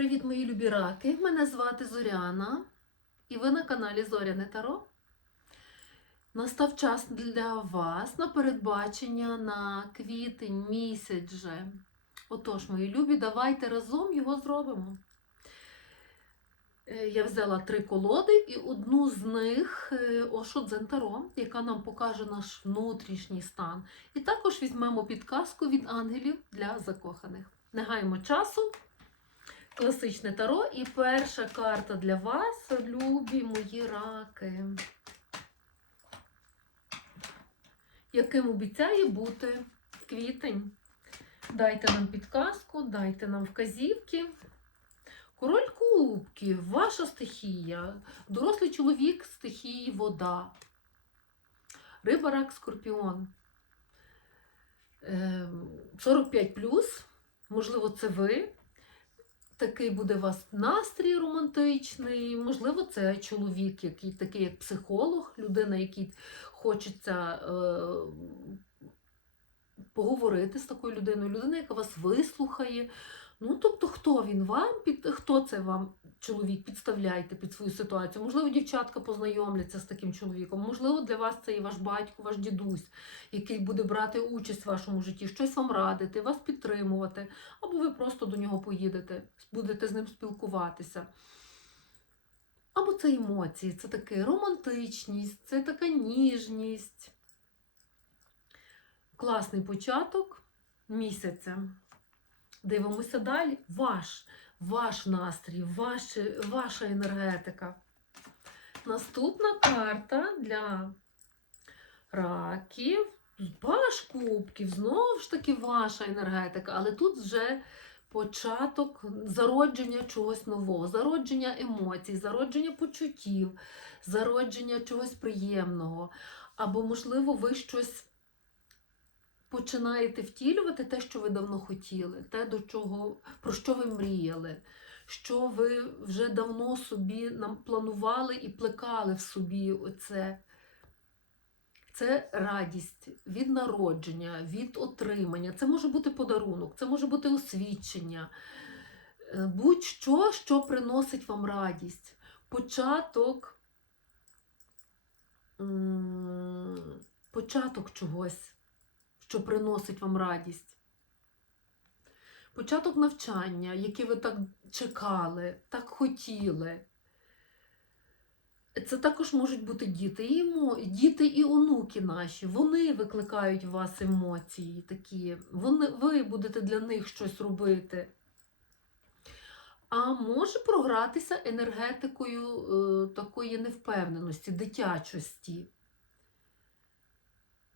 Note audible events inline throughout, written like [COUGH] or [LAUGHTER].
Привіт, мої любі раки! Мене звати Зоряна, і ви на каналі Зоряне Таро. Настав час для вас на передбачення на квітень місяць. Отож, мої любі, давайте разом його зробимо. Е, Я взяла три колоди, і одну з них е, Ошо Дзен Таро, яка нам покаже наш внутрішній стан. І також візьмемо підказку від ангелів для закоханих. Не гаємо часу. Класичне таро. І перша карта для вас, любі мої раки. Яким обіцяє бути квітень? Дайте нам підказку, дайте нам вказівки. Король кубків, ваша стихія, дорослий чоловік стихії вода. Риба, рак, скорпіон. Ем, 45 можливо, це ви такий буде у вас настрій романтичний, можливо, це чоловік, який такий як психолог, людина, якій хочеться е, поговорити з такою людиною, людина, яка вас вислухає. Ну, тобто, хто він вам, під, хто це вам чоловік, підставляйте під свою ситуацію. Можливо, дівчатка познайомляться з таким чоловіком. Можливо, для вас це і ваш батько, ваш дідусь, який буде брати участь в вашому житті, щось вам радити, вас підтримувати, або ви просто до нього поїдете, будете з ним спілкуватися. Або це емоції, це таке романтичність, це така ніжність. Класний початок місяця. Дивимося далі. Ваш, ваш настрій, ваш, ваша енергетика. Наступна карта для раків. Паш кубків, знову ж таки ваша енергетика, але тут вже початок зародження чогось нового, зародження емоцій, зародження почуттів, зародження чогось приємного. Або, можливо, ви щось починаєте втілювати те, що ви давно хотіли, те, до чого, про що ви мріяли, що ви вже давно собі нам планували і плекали в собі оце. Це радість від народження, від отримання. Це може бути подарунок, це може бути освідчення. Е, Будь-що, що приносить вам радість. Початок, початок чогось, що приносить вам радість. Початок навчання, яке ви так чекали, так хотіли. Це також можуть бути діти, і діти і онуки наші. Вони викликають у вас емоції такі. Вони... Ви будете для них щось робити. А може програтися енергетикою е, такої невпевненості, дитячості.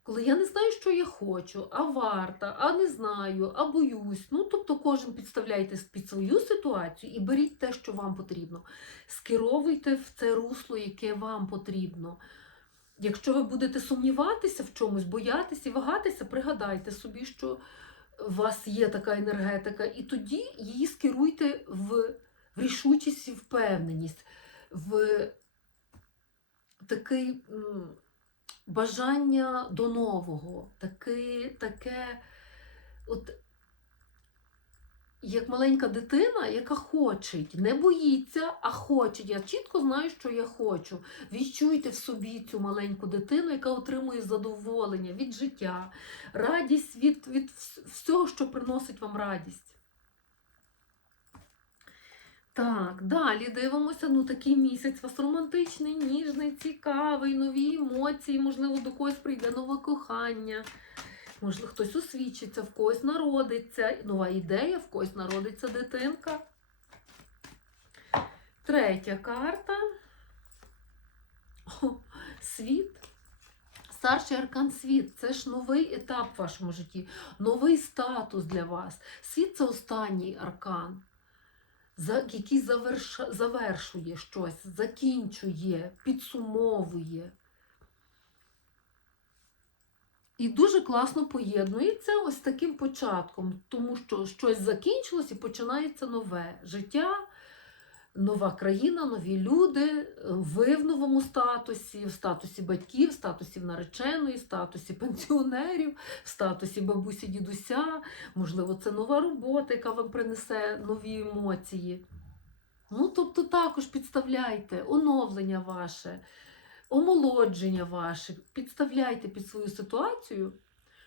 Коли я не знаю, що я хочу, а варта, а не знаю, а боюсь. Ну, тобто кожен підставляйте під свою ситуацію і беріть те, що вам потрібно. Скеровуйте в це русло, яке вам потрібно. Якщо ви будете сумніватися в чомусь, боятися і вагатися, пригадайте собі, що у вас є така енергетика, і тоді її скеруйте в, рішучість і впевненість, в такий. Бажання до нового, таке, таке, от, як маленька дитина, яка хоче, не боїться, а хоче. Я чітко знаю, що я хочу. Відчуйте в собі цю маленьку дитину, яка отримує задоволення від життя, радість від, від всього, що приносить вам радість. Так, далі дивимося. Ну, такий місяць вас романтичний, ніжний, цікавий, нові емоції, можливо, до когось прийде нове кохання. Можливо, хтось освічиться, в когось народиться, нова ідея, в когось народиться дитинка. Третя карта. О, світ. Старший аркан світ це ж новий етап в вашому житті, новий статус для вас. Світ це останній аркан який заверш, завершує щось, закінчує, підсумовує. І дуже класно поєднується ось таким початком, тому що щось закінчилось і починається нове життя, нова країна, нові люди, ви в новому статусі, в статусі батьків, в статусі нареченої, в статусі пенсіонерів, в статусі бабусі, дідуся. Можливо, це нова робота, яка вам принесе нові емоції. Ну, тобто також підставляйте оновлення ваше, омолодження ваше, підставляйте під свою ситуацію,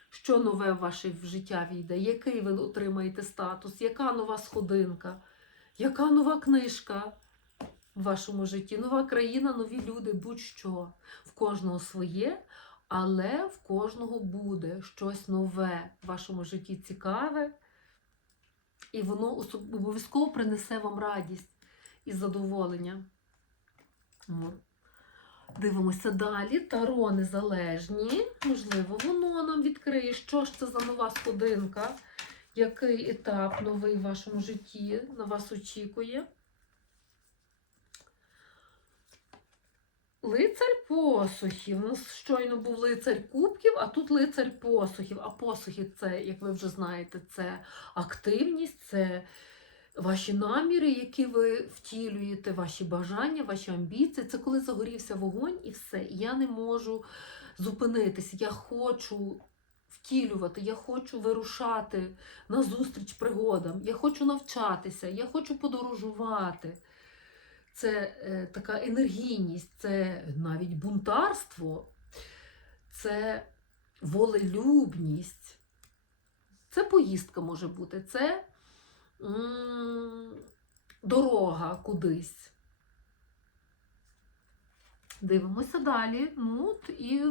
що нове в ваше життя війде, який ви отримаєте статус, яка нова сходинка, яка нова книжка в вашому житті, нова країна, нові люди, будь-що. В кожного своє, але в кожного буде щось нове в вашому житті цікаве, і воно обов'язково принесе вам радість і задоволення. Дивимося далі. Таро незалежні. Можливо, воно нам відкриє, що ж це за нова сходинка, який етап новий в вашому житті на вас очікує. Лицар посухів. У нас щойно був лицар кубків, а тут лицар посухів. А посухи це, як ви вже знаєте, це активність, це ваші наміри, які ви втілюєте, ваші бажання, ваші амбіції. Це коли загорівся вогонь і все. Я не можу зупинитися. Я хочу втілювати, я хочу вирушати на зустріч пригодам, я хочу навчатися, я хочу подорожувати. Це е, така енергійність, це навіть бунтарство, це волелюбність, це поїздка може бути, це м, дорога кудись. Дивимося далі. Ну, і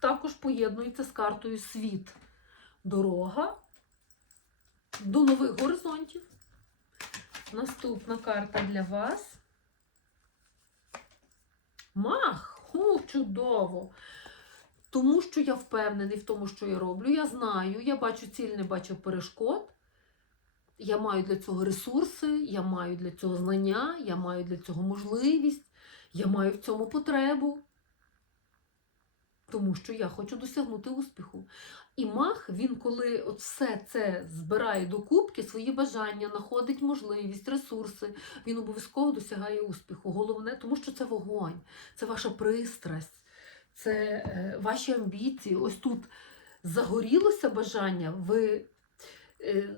також поєднується з картою світ. Дорога до нових горизонтів. Наступна карта для вас. Мах! О, чудово! Тому що я впевнений в тому, що я роблю. Я знаю, я бачу ціль, не бачу перешкод. Я маю для цього ресурси, я маю для цього знання, я маю для цього можливість, я маю в цьому потребу. Тому що я хочу досягнути успіху. І мах, він коли от все це збирає до кубки, свої бажання, знаходить можливість, ресурси, він обов'язково досягає успіху. Головне, тому що це вогонь, це ваша пристрасть, це е, ваші амбіції. Ось тут загорілося бажання, ви е,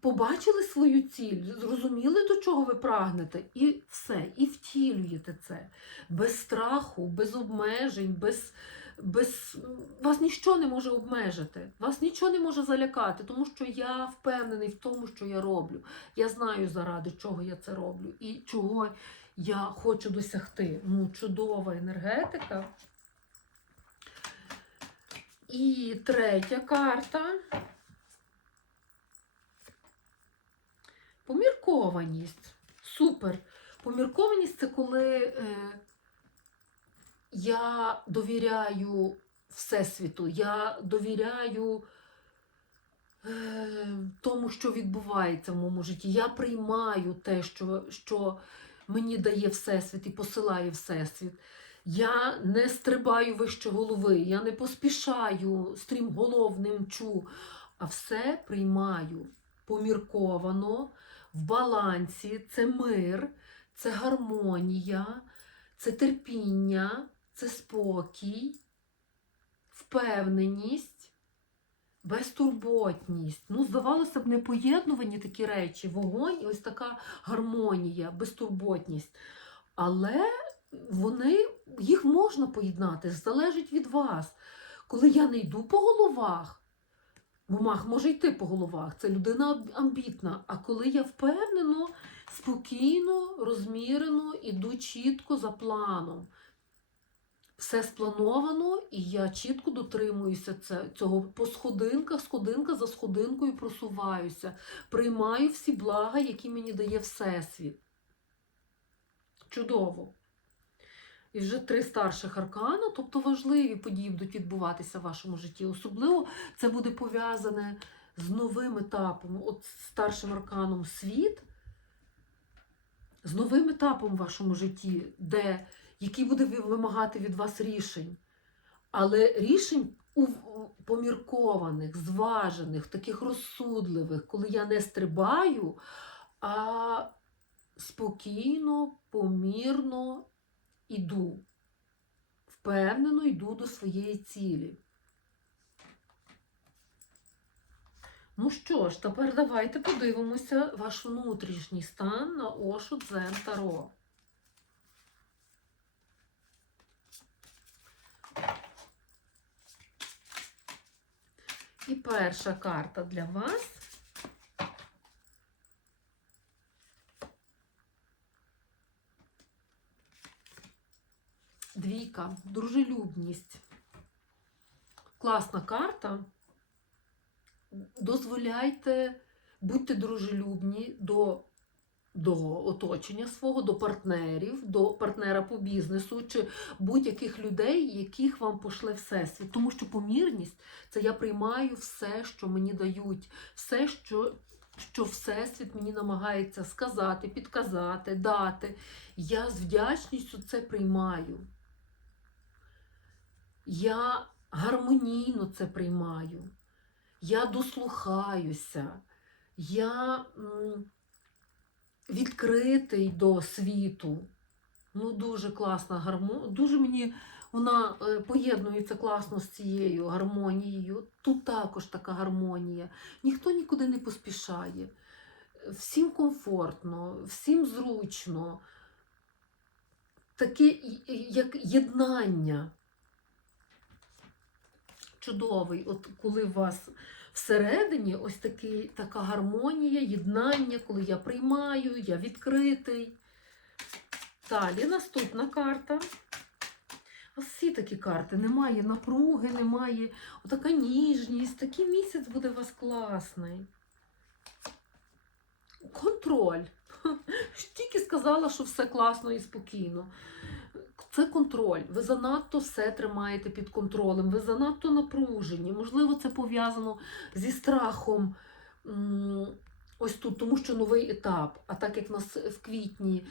побачили свою ціль, зрозуміли, до чого ви прагнете, і все, і втілюєте це без страху, без обмежень, без. Без вас нічого не може обмежити, вас нічого не може залякати, тому що я впевнений в тому, що я роблю. Я знаю заради чого я це роблю і чого я хочу досягти. Ну, чудова енергетика. І третя карта. Поміркованість. Супер. Поміркованість це коли е, я довіряю Всесвіту, я довіряю е, тому, що відбувається в моєму житті. Я приймаю те, що, що мені дає Всесвіт і посилає Всесвіт. Я не стрибаю вище голови, я не поспішаю стрімголов не мчу, а все приймаю помірковано, в балансі, це мир, це гармонія, це терпіння, це спокій, впевненість, безтурботність. Ну, здавалося б, непоєднувані такі речі, вогонь і ось така гармонія, безтурботність. Але вони, їх можна поєднати, залежить від вас. Коли я не йду по головах, бо мах може йти по головах, це людина амбітна. А коли я впевнено, спокійно, розмірено, іду чітко за планом. Все сплановано, і я чітко дотримуюся цього по сходинках, сходинка за сходинкою просуваюся, приймаю всі блага, які мені дає Всесвіт. Чудово. І вже три старших аркана, тобто важливі події будуть відбуватися в вашому житті. Особливо це буде пов'язане з новим етапом, от старшим арканом світ, з новим етапом в вашому житті, де, який буде вимагати від вас рішень. Але рішень у- поміркованих, зважених, таких розсудливих, коли я не стрибаю, а спокійно, помірно іду. Впевнено йду до своєї цілі. Ну що ж, тепер давайте подивимося ваш внутрішній стан на Ошу Дзен Таро. І перша карта для вас. Двійка, дружелюбність. Класна карта. Дозволяйте, будьте дружелюбні до, до оточення свого, до партнерів, до партнера по бізнесу чи будь-яких людей, яких вам пошле Всесвіт. Тому що помірність це я приймаю все, що мені дають, все, що, що Всесвіт мені намагається сказати, підказати, дати. Я з вдячністю це приймаю. Я гармонійно це приймаю. Я дослухаюся, я відкритий до світу. Ну, дуже класна гармонія. Дуже мені вона е, поєднується класно з цією гармонією. Тут також така гармонія. Ніхто нікуди не поспішає. Всім комфортно, всім зручно. Таке як єднання. Чудовий, от коли у вас всередині ось такий, така гармонія, єднання, коли я приймаю, я відкритий. Далі наступна карта. Ось всі такі карти. Немає напруги, немає отака ніжність. Такий місяць буде у вас класний. Контроль. [LAUGHS] Тільки сказала, що все класно і спокійно. Це контроль. Ви занадто все тримаєте під контролем, ви занадто напружені. Можливо, це пов'язано зі страхом. Ось тут, тому що новий етап. А так як в нас в квітні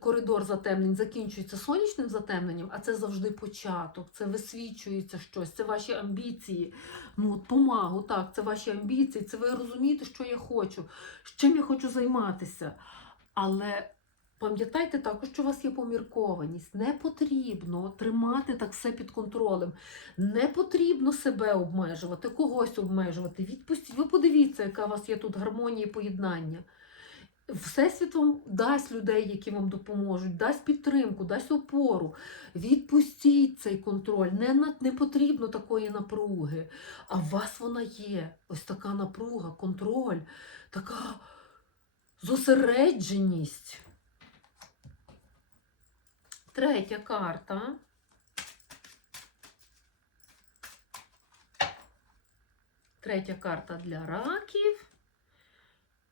коридор затемнень закінчується сонячним затемненням, а це завжди початок, це висвічується щось, це ваші амбіції. Ну, от помагу, так, це ваші амбіції, це ви розумієте, що я хочу, чим я хочу займатися. Але Пам'ятайте також, що у вас є поміркованість. Не потрібно тримати так все під контролем. Не потрібно себе обмежувати, когось обмежувати. Відпустіть. Ви подивіться, яка у вас є тут гармонія і поєднання. Всесвіт вам дасть людей, які вам допоможуть, дасть підтримку, дасть опору. Відпустіть цей контроль. Не, не потрібно такої напруги. А в вас вона є. Ось така напруга, контроль, така зосередженість. Третя карта. Третя карта для раків.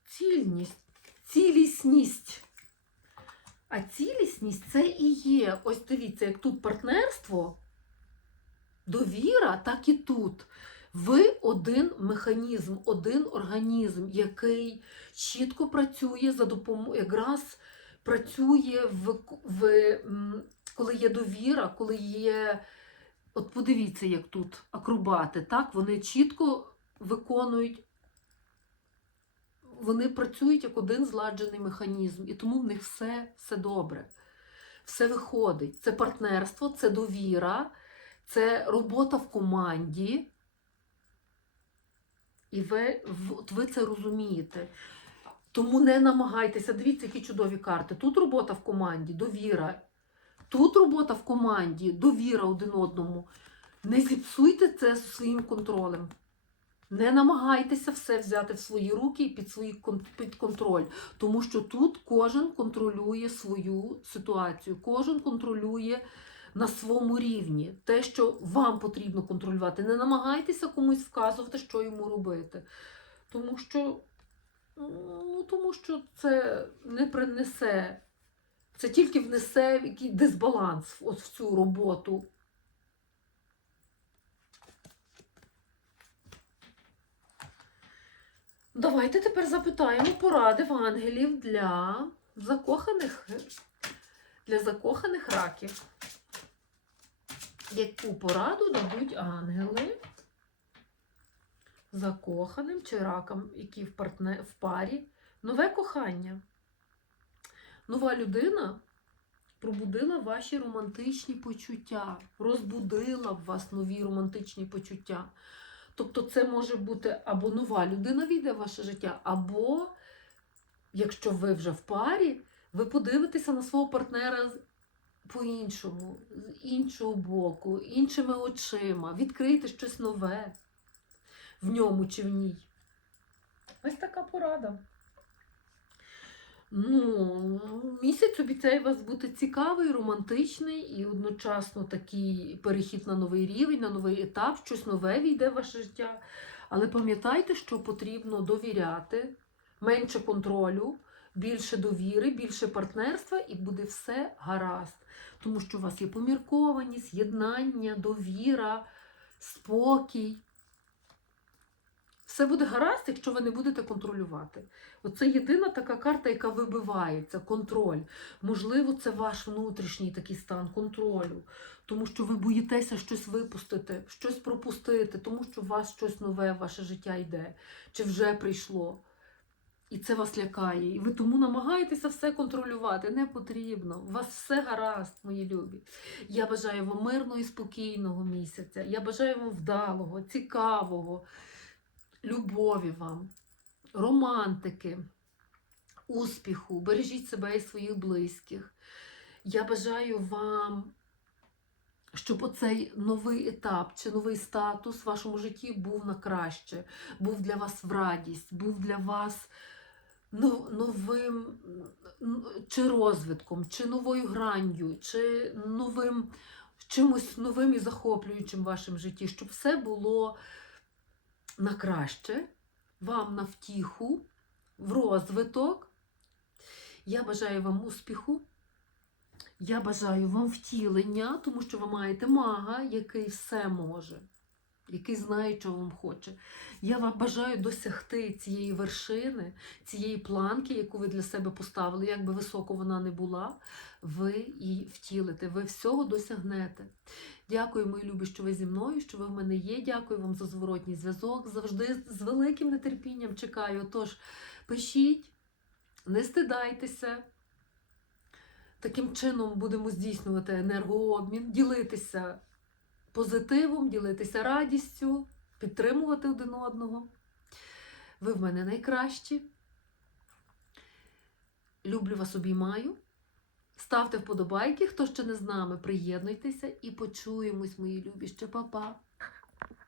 Цільність, цілісність. А цілісність це і є. Ось дивіться, як тут партнерство, довіра, так і тут. Ви один механізм, один організм, який чітко працює за допомогою, якраз працює в, в коли є довіра, коли є. От подивіться, як тут акробати, так? Вони чітко виконують, вони працюють як один зладжений механізм, і тому в них все, все добре. Все виходить. Це партнерство, це довіра, це робота в команді. І ви, от ви це розумієте. Тому не намагайтеся, дивіться, які чудові карти. Тут робота в команді, довіра. Тут робота в команді, довіра один одному. Не зіпсуйте це своїм контролем. Не намагайтеся все взяти в свої руки і під, свої, під контроль. Тому що тут кожен контролює свою ситуацію, кожен контролює на своєму рівні те, що вам потрібно контролювати. Не намагайтеся комусь вказувати, що йому робити. Тому що Ну, тому що це не принесе, це тільки внесе який дисбаланс от в цю роботу. Давайте тепер запитаємо поради в ангелів для закоханих, для закоханих раків. Яку пораду дадуть ангели? Закоханим чи ракам, які в, партне, в парі. Нове кохання. нова людина пробудила ваші романтичні почуття, розбудила в вас нові романтичні почуття. Тобто, це може бути або нова людина війде в ваше життя, або, якщо ви вже в парі, ви подивитеся на свого партнера по-іншому, з іншого боку, іншими очима, відкрийте щось нове в ньому чи в ній. Ось така порада. Ну, місяць обіцяє вас бути цікавий, романтичний і одночасно такий перехід на новий рівень, на новий етап, щось нове війде в ваше життя. Але пам'ятайте, що потрібно довіряти, менше контролю, більше довіри, більше партнерства, і буде все гаразд. Тому що у вас є поміркованість, єднання, довіра, спокій. Все буде гаразд, якщо ви не будете контролювати. Оце єдина така карта, яка вибивається, контроль. Можливо, це ваш внутрішній такий стан контролю, тому що ви боїтеся щось випустити, щось пропустити, тому що у вас щось нове ваше життя йде, чи вже прийшло. І це вас лякає. І ви тому намагаєтеся все контролювати. Не потрібно. У вас все гаразд, мої любі. Я бажаю вам мирного і спокійного місяця. Я бажаю вам вдалого, цікавого, любові вам, романтики, успіху. Бережіть себе і своїх близьких. Я бажаю вам, щоб оцей новий етап чи новий статус в вашому житті був на краще, був для вас в радість, був для вас новим чи розвитком, чи новою гранню, чи новим чимось новим і захоплюючим в вашому житті, щоб все було на краще, вам на втіху, в розвиток. Я бажаю вам успіху. Я бажаю вам втілення, тому що ви маєте мага, який все може, який знає, що вам хоче. Я вам бажаю досягти цієї вершини, цієї планки, яку ви для себе поставили, як би високо вона не була, ви і втілите, ви всього досягнете. Дякую, мої любі, що ви зі мною, що ви в мене є. Дякую вам за зворотній зв'язок. Завжди з великим нетерпінням чекаю. Тож пишіть, не стидайтеся. Таким чином будемо здійснювати енергообмін, ділитися позитивом, ділитися радістю, підтримувати один одного. Ви в мене найкращі. Люблю вас, обіймаю. Ставте вподобайки, хто ще не з нами, приєднуйтеся і почуємось, мої любі. Ще па-па.